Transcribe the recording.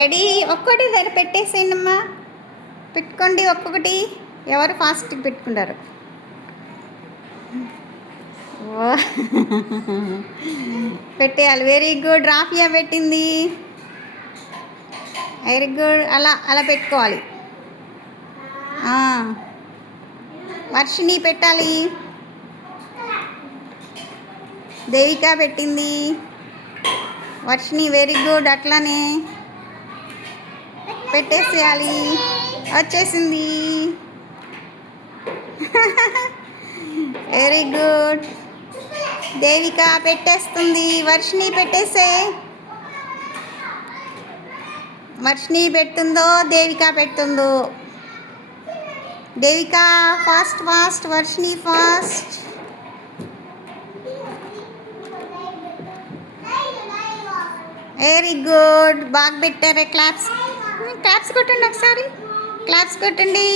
Ready ఒక్కటి దగ్గర పెట్టేసేయండి అమ్మా. పెట్టుకోండి ఒక్కొక్కటి. ఎవరు ఫాస్ట్గా పెట్టుకుంటారు. ఓ పెట్టేయాలి. Very good. రాఫియా పెట్టింది. Very good. అలా అలా పెట్టుకోవాలి. వర్షిణి పెట్టాలి. దేవిక పెట్టింది. Varshini very good. అట్లానే పెట్టేసేయాలి. వచ్చేసింది. Very good. దేవిక పెట్టేస్తుంది. వర్షిణి పెట్టేసే. వర్షిణి పెడుతుందో దేవిక పెడుతుందో. Devika fast fast. Varshini fast. Very good. బాగా పెట్టారే. క్లాప్స్ క్లాప్స్ కొట్టండి ఒకసారి. క్లాప్స్ కొట్టండి.